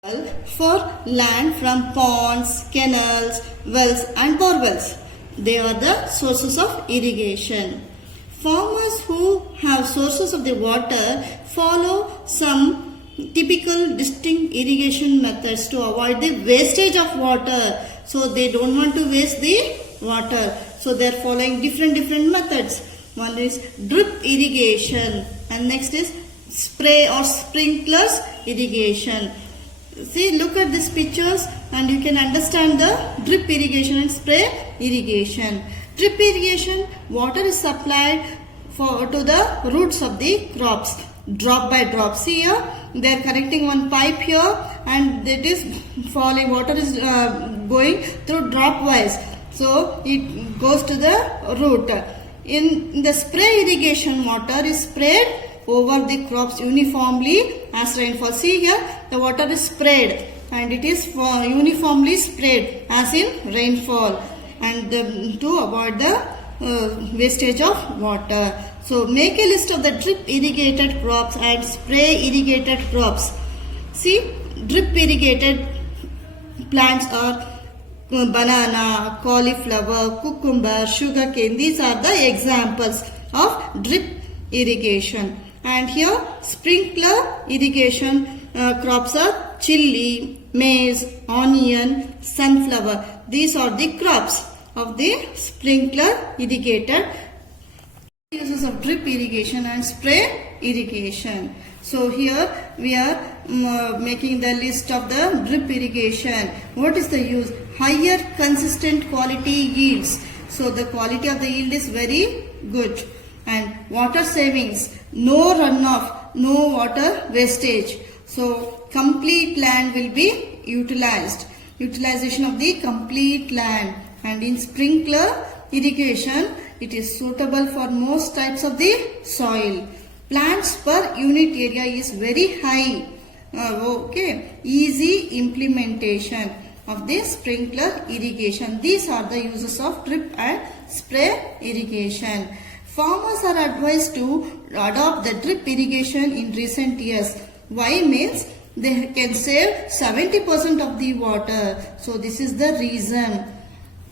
For land from ponds, canals, wells and bore wells. They are the sources of irrigation. Farmers who have sources of the water follow some typical distinct irrigation methods to avoid the wastage of water. So they don't want to waste the water. So they are following different methods. One is drip irrigation and next is spray or sprinklers irrigation. See, look at these pictures and you can understand the drip irrigation and spray irrigation. Drip irrigation, water is supplied to the roots of the crops, drop by drop. See here, they are connecting one pipe here and it is falling, water is going through drop wise. So it goes to the root. In the spray irrigation, water is sprayed over the crops uniformly as rainfall. See here, the water is sprayed and it is uniformly sprayed as in rainfall, and to avoid the wastage of water. So make a list of the drip irrigated crops and spray irrigated crops. See, drip irrigated plants are banana, cauliflower, cucumber, sugarcane. These are the examples of drip irrigation. And here sprinkler irrigation crops are chili, maize, onion, sunflower. These are the crops of the sprinkler irrigated. Uses of drip irrigation and spray irrigation. So here we are making the list of the drip irrigation. What is the use? Higher consistent quality yields. So the quality of the yield is very good. And water savings, no runoff, no water wastage. So complete land will be utilized. Utilization of the complete land. And in sprinkler irrigation, it is suitable for most types of the soil. Plants per unit area is very high. Easy implementation of the sprinkler irrigation. These are the uses of drip and spray irrigation. Farmers are advised to adopt the drip irrigation in recent years. Why? Means they can save 70% of the water. So this is the reason.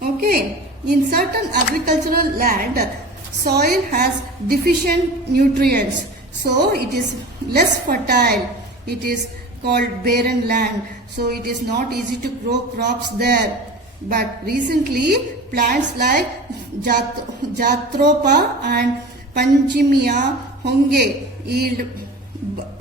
Okay. In certain agricultural land, soil has deficient nutrients. So it is less fertile. It is called barren land. So it is not easy to grow crops there. But recently, plants like Jatropha and Panchimia honge yield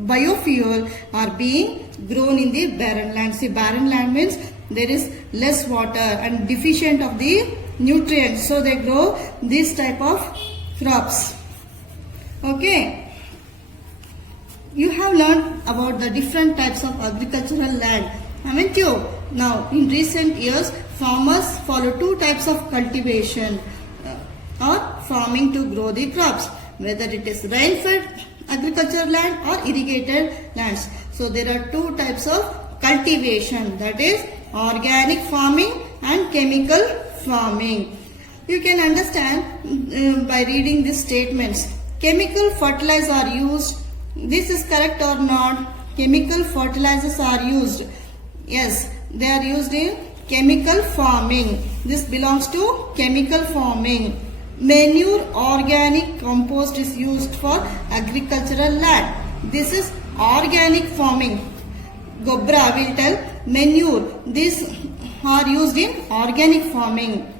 biofuel are being grown in the barren land. See, barren land means there is less water and deficient of the nutrients. So they grow this type of crops. Okay. You have learned about the different types of agricultural land, haven't you? Now, in recent years, farmers follow two types of cultivation or farming to grow the crops, whether it is rain-fed agricultural land or irrigated lands. So there are two types of cultivation, that is organic farming and chemical farming. You can understand by reading these statements. Chemical fertilizers are used. This is correct or not? Chemical fertilizers are used. Yes, they are used in chemical farming. This belongs to chemical farming. Manure organic compost is used for agricultural land. This is organic farming. Gobra will tell manure. These are used in organic farming.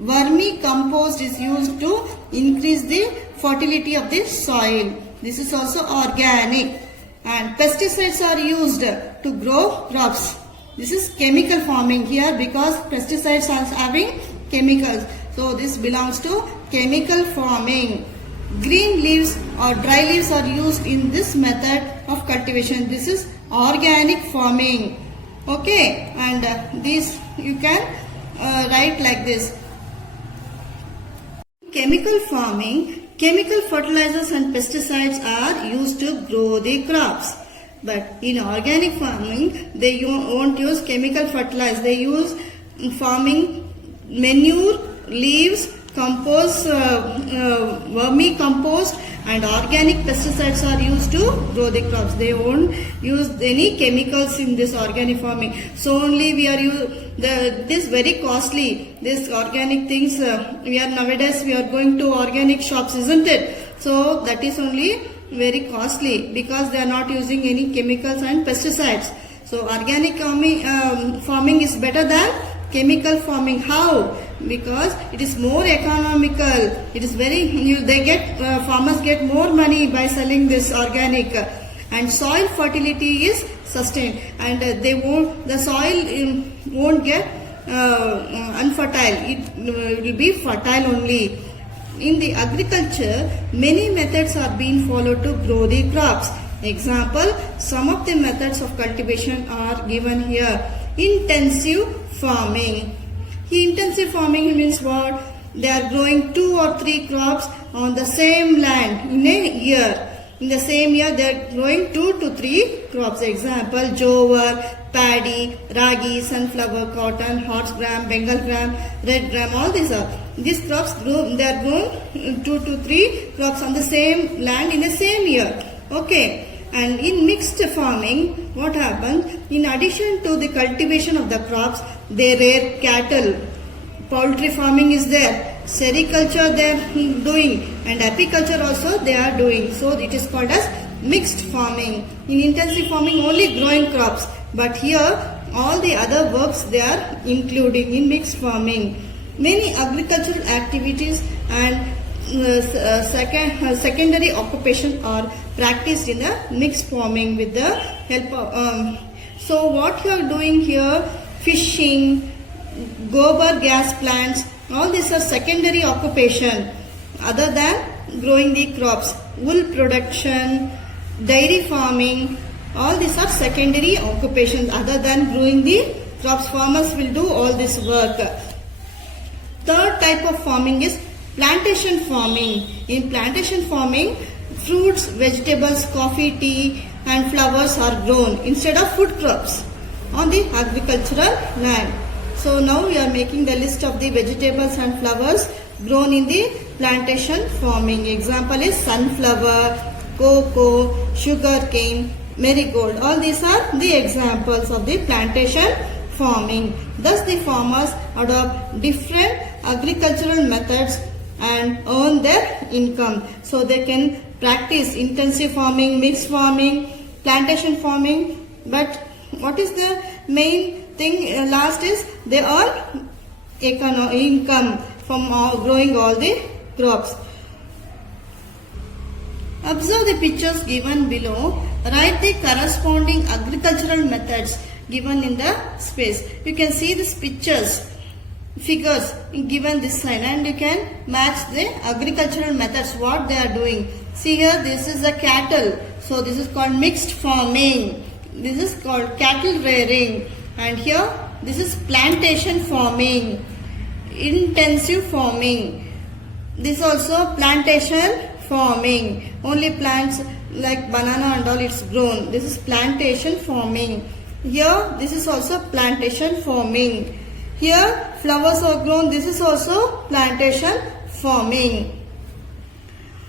Vermi compost is used to increase the fertility of the soil. This is also organic. And pesticides are used to grow crops. This is chemical farming here because pesticides are having chemicals. So this belongs to chemical farming. Green leaves or dry leaves are used in this method of cultivation. This is organic farming. Okay, and this you can write like this. Chemical farming, chemical fertilizers and pesticides are used to grow the crops. But in organic farming, they won't use chemical fertilizers. They use farming manure, leaves compost, vermicompost and organic pesticides are used to grow the crops. They won't use any chemicals in this organic farming. So only we are this very costly, this organic things. Nowadays we are going to organic shops, isn't it? So that is only very costly because they are not using any chemicals and pesticides. So organic farming is better than chemical farming. How? Because it is more economical. It is farmers get more money by selling this organic, and soil fertility is sustained, and the soil won't get unfertile. It will be fertile only. In the agriculture, many methods are being followed to grow the crops. Example, some of the methods of cultivation are given here. Intensive farming. Intensive farming means what? They are growing 2 or 3 crops on the same land in a year. In the same year, they are growing 2 to 3 crops. Example, jowar, paddy, ragi, sunflower, cotton, horse gram, Bengal gram, red gram. All these crops they are grown 2 to 3 crops on the same land in the same year. Okay. And in mixed farming, what happens? In addition to the cultivation of the crops, they rear cattle. Poultry farming is there. Sericulture they are doing, and apiculture also they are doing. So it is called as mixed farming. In intensive farming, only growing crops, but here all the other works they are including in mixed farming. Many agricultural activities and secondary occupation are practiced in the mixed farming with the help of so what you are doing here, fishing, gobar gas plants, all these are secondary occupation other than growing the crops. Wool production, dairy farming, all these are secondary occupations other than growing the crops. Farmers will do all this work. Third type of farming is plantation farming. In plantation farming, fruits, vegetables, coffee, tea and flowers are grown instead of food crops on the agricultural land. So now we are making the list of the vegetables and flowers grown in the plantation farming. Example is sunflower, cocoa, sugarcane, marigold. All these are the examples of the plantation farming. Thus the farmers adopt different agricultural methods and earn their income. So they can practice intensive farming, mixed farming, plantation farming. But what is the main thing last is they earn income from growing all the crops. Observe the pictures given below. Write the corresponding agricultural methods given in the space. You can see these figures given this side, and you can match the agricultural methods what they are doing. See here, this is a cattle, so this is called mixed farming. This is called cattle rearing, and here this is plantation farming, intensive farming. This also plantation farming, only plants like banana and all it's grown. This is plantation farming. Here this is also plantation farming. Here flowers are grown. This is also plantation farming.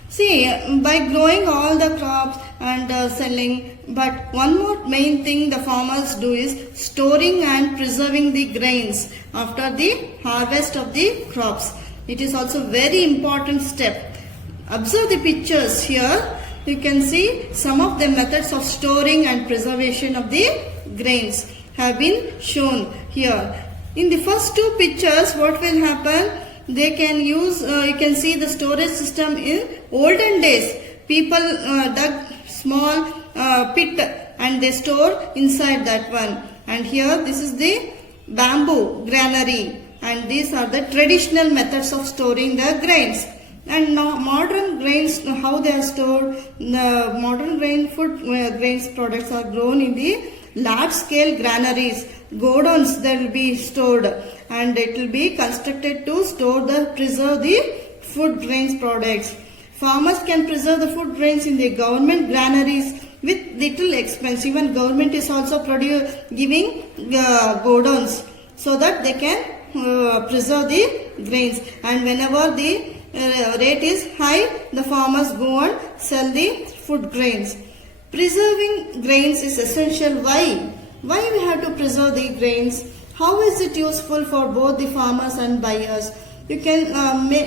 See, by growing all the crops and selling, but one more main thing the farmers do is storing and preserving the grains after the harvest of the crops. It is also very important step. Observe the pictures here. You can see some of the methods of storing and preservation of the grains have been shown here. In the first two pictures, what will happen? They can use, you can see the storage system in olden days. People dug small pit and they store inside that one. And here this is the bamboo granary, and these are the traditional methods of storing the grains. And now modern grains, how they are stored, the modern grains products are grown in the large scale granaries, godowns that will be stored, and it will be constructed to preserve the food grains products. Farmers can preserve the food grains in the government granaries with little expense. Even government is also giving godowns so that they can preserve the grains, and whenever the rate is high, the farmers go and sell the food grains. Preserving grains is essential. Why? Why we have to preserve the grains? How is it useful for both the farmers and buyers? You can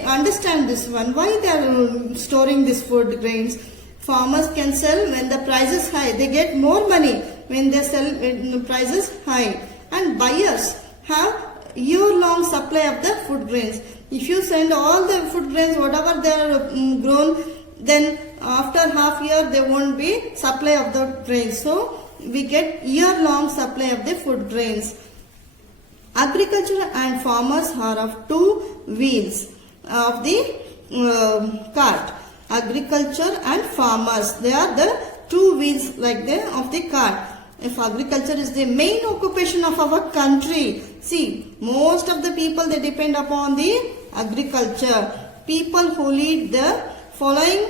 understand this one. Why they are storing this food grains? Farmers can sell when the price is high. They get more money when they sell when the price is high. And buyers have year-long supply of the food grains. If you send all the food grains, whatever they are grown, then after half year there won't be supply of the grains. So we get year-long supply of the food grains. Agriculture and farmers are of two wheels of the cart. Agriculture and farmers, they are the two wheels like of the cart. If agriculture is the main occupation of our country, see, most of the people, they depend upon the agriculture. People who lead the following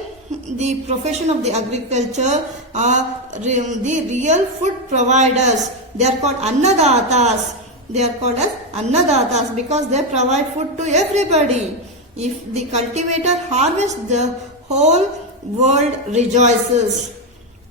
the profession of the agriculture are the real food providers. They are called annadatas. They are called as annadatas because they provide food to everybody. If the cultivator harvests, the whole world rejoices.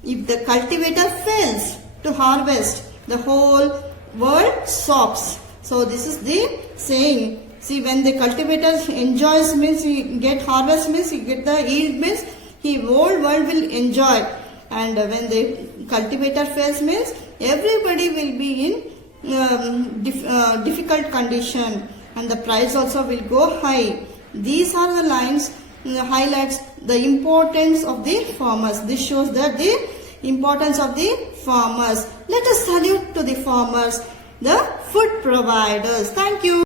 If the cultivator fails to harvest, the whole world sobs. So this is the saying. See, when the cultivator enjoys means he get harvest means he get the yield means the whole world will enjoy. And when the cultivator fails means everybody will be in difficult condition and the price also will go high. These are the lines highlights the importance of the farmers. This shows that the importance of the farmers. Let us salute to the farmers, the food providers. Thank you.